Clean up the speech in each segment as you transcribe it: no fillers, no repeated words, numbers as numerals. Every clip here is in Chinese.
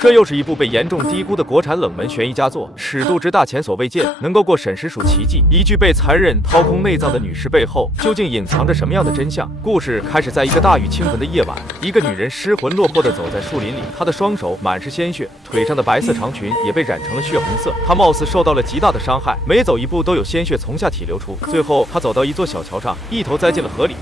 这又是一部被严重低估的国产冷门悬疑佳作，尺度之大前所未见，能够过审实属奇迹。一具被残忍掏空内脏的女尸背后，究竟隐藏着什么样的真相？故事开始在一个大雨倾盆的夜晚，一个女人失魂落魄地走在树林里，她的双手满是鲜血，腿上的白色长裙也被染成了血红色。她貌似受到了极大的伤害，每走一步都有鲜血从下体流出。最后，她走到一座小桥上，一头栽进了河里。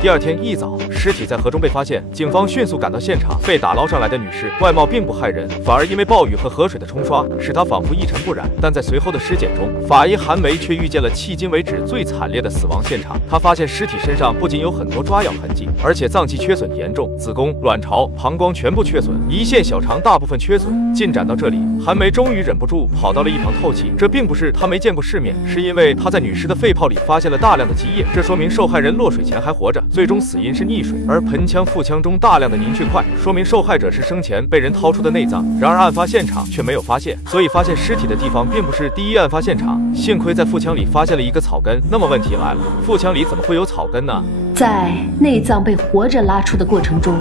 第二天一早，尸体在河中被发现，警方迅速赶到现场。被打捞上来的女尸外貌并不骇人，反而因为暴雨和河水的冲刷，使她仿佛一尘不染。但在随后的尸检中，法医韩梅却遇见了迄今为止最惨烈的死亡现场。她发现尸体身上不仅有很多抓咬痕迹，而且脏器缺损严重，子宫、卵巢、膀胱全部缺损，胰腺、小肠大部分缺损。进展到这里，韩梅终于忍不住跑到了一旁透气。这并不是她没见过世面，是因为她在女尸的肺泡里发现了大量的积液，这说明受害人落水前还活着。 最终死因是溺水，而盆腔、腹腔中大量的凝血块，说明受害者是生前被人掏出的内脏。然而案发现场却没有发现，所以发现尸体的地方并不是第一案发现场。幸亏在腹腔里发现了一个草根。那么问题来了，腹腔里怎么会有草根呢？在内脏被活着拉出的过程中，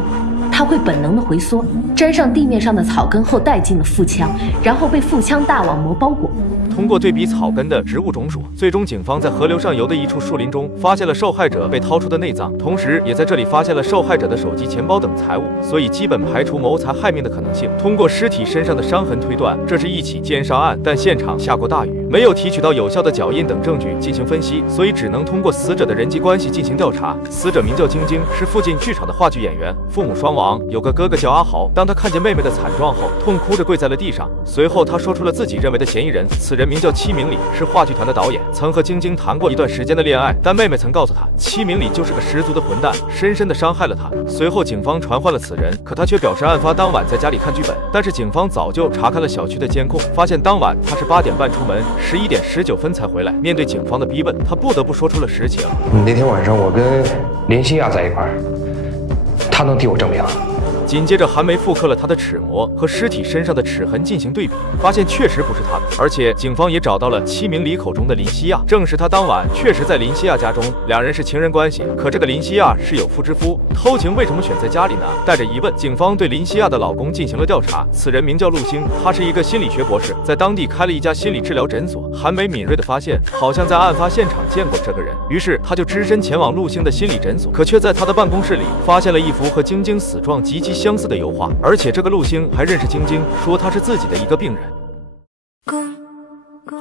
它会本能的回缩，沾上地面上的草根后带进了腹腔，然后被腹腔大网膜包裹。 通过对比草根的植物种属，最终警方在河流上游的一处树林中发现了受害者被掏出的内脏，同时也在这里发现了受害者的手机、钱包等财物，所以基本排除谋财害命的可能性。通过尸体身上的伤痕推断，这是一起奸杀案，但现场下过大雨，没有提取到有效的脚印等证据进行分析，所以只能通过死者的人际关系进行调查。死者名叫晶晶，是附近剧场的话剧演员，父母双亡，有个哥哥叫阿豪。当他看见妹妹的惨状后，痛哭着跪在了地上。随后他说出了自己认为的嫌疑人，此人名叫戚明礼，是话剧团的导演，曾和晶晶谈过一段时间的恋爱，但妹妹曾告诉他，戚明礼就是个十足的混蛋，深深的伤害了他。随后警方传唤了此人，可他却表示案发当晚在家里看剧本，但是警方早就查看了小区的监控，发现当晚他是8点半出门，11点19分才回来。面对警方的逼问，他不得不说出了实情。那天晚上我跟林心亚在一块儿，他能替我证明。 紧接着，韩梅复刻了他的齿模和尸体身上的齿痕进行对比，发现确实不是他的。而且，警方也找到了戚明礼口中的林西亚，证实他当晚确实在林西亚家中，两人是情人关系。可这个林西亚是有妇之夫，偷情为什么选在家里呢？带着疑问，警方对林西亚的老公进行了调查。此人名叫陆星，他是一个心理学博士，在当地开了一家心理治疗诊所。韩梅敏锐地发现，好像在案发现场见过这个人，于是他就只身前往陆星的心理诊所，可却在他的办公室里发现了一幅和晶晶死状极其相似的油画，而且这个陆星还认识晶晶，说她是自己的一个病人。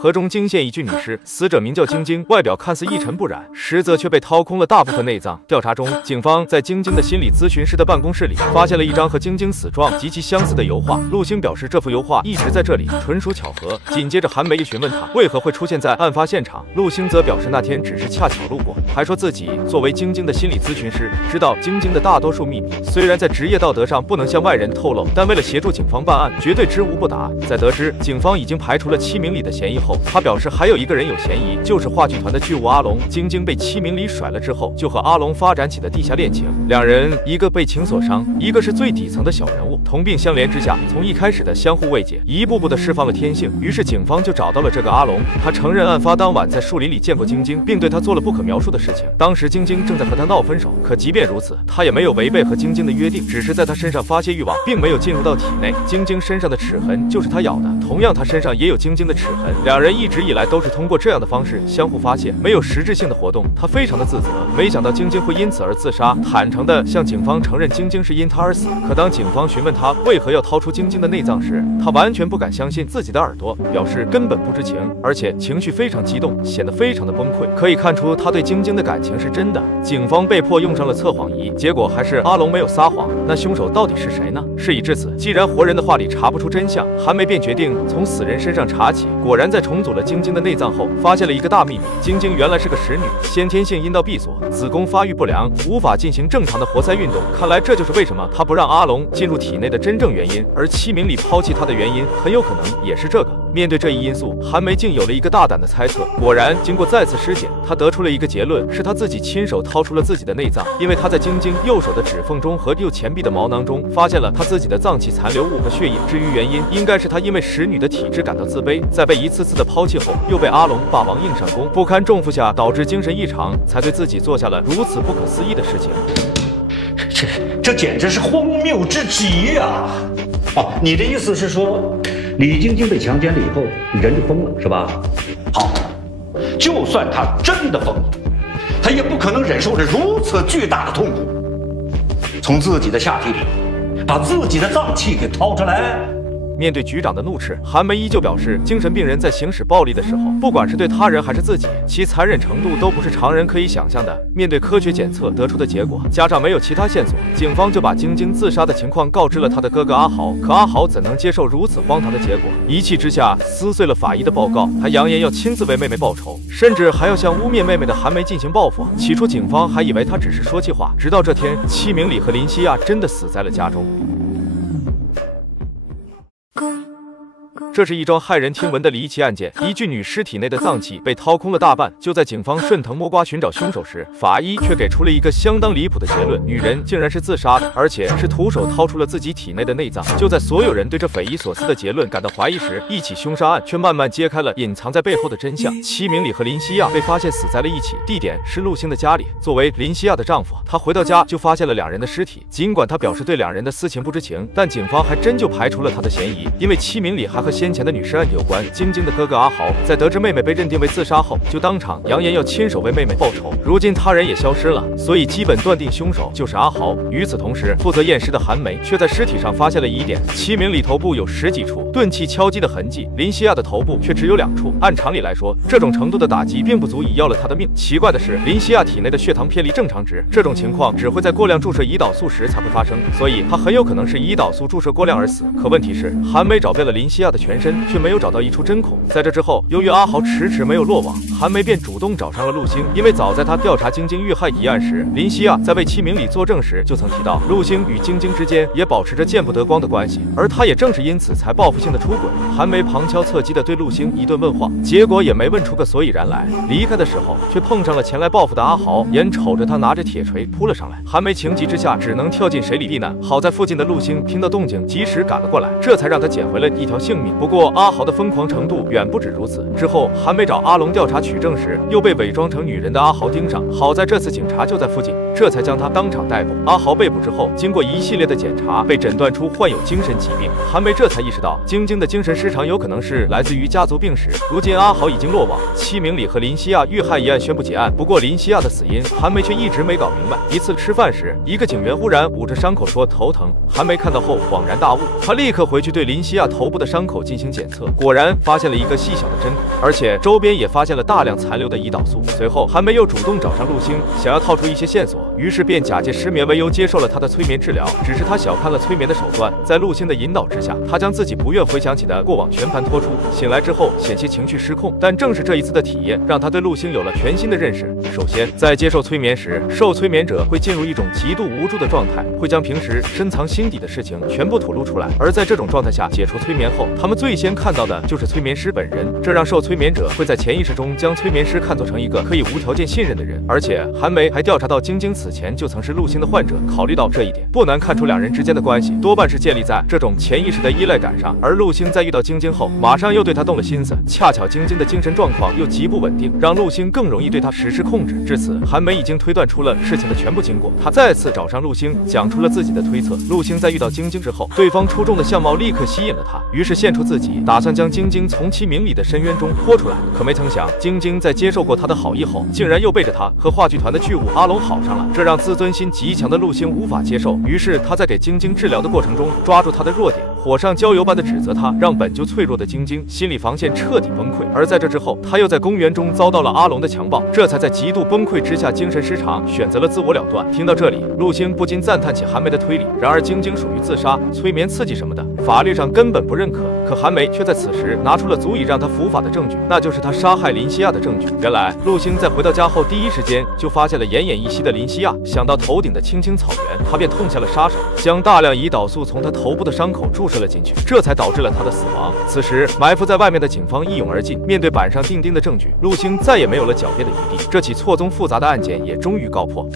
河中惊现一具女尸，死者名叫晶晶，外表看似一尘不染，实则却被掏空了大部分内脏。调查中，警方在晶晶的心理咨询师的办公室里发现了一张和晶晶死状极其相似的油画。陆星表示，这幅油画一直在这里，纯属巧合。紧接着，韩梅一询问他为何会出现在案发现场，陆星则表示那天只是恰巧路过，还说自己作为晶晶的心理咨询师，知道晶晶的大多数秘密，虽然在职业道德上不能向外人透露，但为了协助警方办案，绝对知无不答。在得知警方已经排除了戚明礼的嫌疑后，他表示还有一个人有嫌疑，就是话剧团的剧务阿龙。晶晶被戚明礼甩了之后，就和阿龙发展起了地下恋情。两人一个被情所伤，一个是最底层的小人物，同病相怜之下，从一开始的相互慰藉，一步步的释放了天性。于是警方就找到了这个阿龙，他承认案发当晚在树林里见过晶晶，并对他做了不可描述的事情。当时晶晶正在和他闹分手，可即便如此，他也没有违背和晶晶的约定，只是在他身上发泄欲望，并没有进入到体内。晶晶身上的齿痕就是他咬的，同样他身上也有晶晶的齿痕。两人一直以来都是通过这样的方式相互发泄，没有实质性的活动。他非常的自责，没想到晶晶会因此而自杀，坦诚的向警方承认晶晶是因他而死。可当警方询问他为何要掏出晶晶的内脏时，他完全不敢相信自己的耳朵，表示根本不知情，而且情绪非常激动，显得非常的崩溃。可以看出他对晶晶的感情是真的。警方被迫用上了测谎仪，结果还是阿龙没有撒谎。那凶手到底是谁呢？事已至此，既然活人的话里查不出真相，韩梅便决定从死人身上查起。果然在重组了晶晶的内脏后，发现了一个大秘密：晶晶原来是个使女，先天性阴道闭锁，子宫发育不良，无法进行正常的活塞运动。看来这就是为什么她不让阿龙进入体内的真正原因，而戚明礼抛弃她的原因很有可能也是这个。面对这一因素，韩梅竟有了一个大胆的猜测。果然，经过再次尸检，她得出了一个结论，是她自己亲手掏出了自己的内脏，因为她在晶晶右手的指缝中和右前臂的毛囊中发现了她自己的脏器残留物和血液。至于原因，应该是她因为使女的体质感到自卑，在被一次次的抛弃后，又被阿龙霸王硬上弓，不堪重负下导致精神异常，才对自己做下了如此不可思议的事情。这简直是荒谬之极呀！哦，你的意思是说，李晶晶被强奸了以后，人就疯了，是吧？好，就算她真的疯了，她也不可能忍受着如此巨大的痛苦，从自己的下体里把自己的脏器给掏出来。面对局长的怒斥，韩梅依旧表示，精神病人在行使暴力的时候，不管是对他人还是自己，其残忍程度都不是常人可以想象的。面对科学检测得出的结果，加上没有其他线索，警方就把晶晶自杀的情况告知了他的哥哥阿豪。可阿豪怎能接受如此荒唐的结果？一气之下撕碎了法医的报告，他扬言要亲自为妹妹报仇，甚至还要向污蔑妹妹的韩梅进行报复。起初警方还以为他只是说气话，直到这天，戚明礼和林西亚真的死在了家中。这是一桩骇人听闻的离奇案件，一具女尸体内的脏器被掏空了大半。就在警方顺藤摸瓜寻找凶手时，法医却给出了一个相当离谱的结论：女人竟然是自杀的，而且是徒手掏出了自己体内的内脏。就在所有人对这匪夷所思的结论感到怀疑时，一起凶杀案却慢慢揭开了隐藏在背后的真相。戚明礼和林西亚被发现死在了一起，地点是陆星的家里。作为林西亚的丈夫，他回到家就发现了两人的尸体。尽管他表示对两人的私情不知情，但警方还真就排除了他的嫌疑，因为戚明礼还和先前的女尸案有关。晶晶的哥哥阿豪在得知妹妹被认定为自杀后，就当场扬言要亲手为妹妹报仇。如今他人也消失了，所以基本断定凶手就是阿豪。与此同时，负责验尸的韩梅却在尸体上发现了疑点：戚明礼头部有10几处钝器敲击的痕迹，林西亚的头部却只有2处。按常理来说，这种程度的打击并不足以要了他的命。奇怪的是，林西亚体内的血糖偏离正常值，这种情况只会在过量注射胰岛素时才会发生，所以他很有可能是胰岛素注射过量而死。可问题是，韩梅找遍了林西亚的全身，却没有找到一处针孔。在这之后，由于阿豪迟迟没有落网，韩梅便主动找上了陆星。因为早在他调查晶晶遇害一案时，林西亚在为戚明礼作证时就曾提到，陆星与晶晶之间也保持着见不得光的关系，而他也正是因此才报复性的出轨。韩梅旁敲侧击地对陆星一顿问话，结果也没问出个所以然来。离开的时候，却碰上了前来报复的阿豪，眼瞅着他拿着铁锤扑了上来。韩梅情急之下只能跳进水里避难，好在附近的陆星听到动静及时赶了过来，这才让他捡回了一条性命。不过阿豪的疯狂程度远不止如此。之后，韩梅找阿龙调查取证时，又被伪装成女人的阿豪盯上。好在这次警察就在附近，这才将他当场逮捕。阿豪被捕之后，经过一系列的检查，被诊断出患有精神疾病。韩梅这才意识到，晶晶的精神失常有可能是来自于家族病史。如今阿豪已经落网，戚明礼和林西亚遇害一案宣布结案。不过林西亚的死因，韩梅却一直没搞明白。一次吃饭时，一个警员忽然捂着伤口说头疼，韩梅看到后恍然大悟，他立刻回去对林西亚头部的伤口进行检测，果然发现了一个细小的针孔，而且周边也发现了大量残留的胰岛素。随后，韩梅又主动找上陆星，想要套出一些线索，于是便假借失眠为由接受了他的催眠治疗。只是他小看了催眠的手段，在陆星的引导之下，他将自己不愿回想起的过往全盘托出。醒来之后，险些情绪失控，但正是这一次的体验，让他对陆星有了全新的认识。首先，在接受催眠时，受催眠者会进入一种极度无助的状态，会将平时深藏心底的事情全部吐露出来。而在这种状态下解除催眠后，他们最先看到的就是催眠师本人，这让受催眠者会在潜意识中将催眠师看作成一个可以无条件信任的人。而且韩梅还调查到晶晶此前就曾是陆星的患者，考虑到这一点，不难看出两人之间的关系多半是建立在这种潜意识的依赖感上。而陆星在遇到晶晶后，马上又对他动了心思，恰巧晶晶的精神状况又极不稳定，让陆星更容易对他实施控制。至此，韩梅已经推断出了事情的全部经过。他再次找上陆星，讲出了自己的推测。陆星在遇到晶晶之后，对方出众的相貌立刻吸引了他，于是献出自己，打算将晶晶从戚明礼的深渊中拖出来。可没曾想，晶晶在接受过他的好意后，竟然又背着他和话剧团的剧务阿龙好上了，这让自尊心极强的陆星无法接受。于是他在给晶晶治疗的过程中，抓住她的弱点，火上浇油般的指责她，让本就脆弱的晶晶心理防线彻底崩溃。而在这之后，他又在公园中遭到了阿龙的强暴，这才在极度崩溃之下精神失常，选择了自我了断。听到这里，陆星不禁赞叹起韩梅的推理。然而晶晶属于自杀、催眠刺激什么的，法律上根本不认可。可韩梅却在此时拿出了足以让他伏法的证据，那就是他杀害林西亚的证据。原来陆星在回到家后第一时间就发现了奄奄一息的林西亚，想到头顶的青青草原，他便痛下了杀手，将大量胰岛素从他头部的伤口注射了进去，这才导致了他的死亡。此时埋伏在外面的警方一涌而进，面对板上钉钉的证据，陆星再也没有了狡辩的余地。这起错综复杂的案件也终于告破。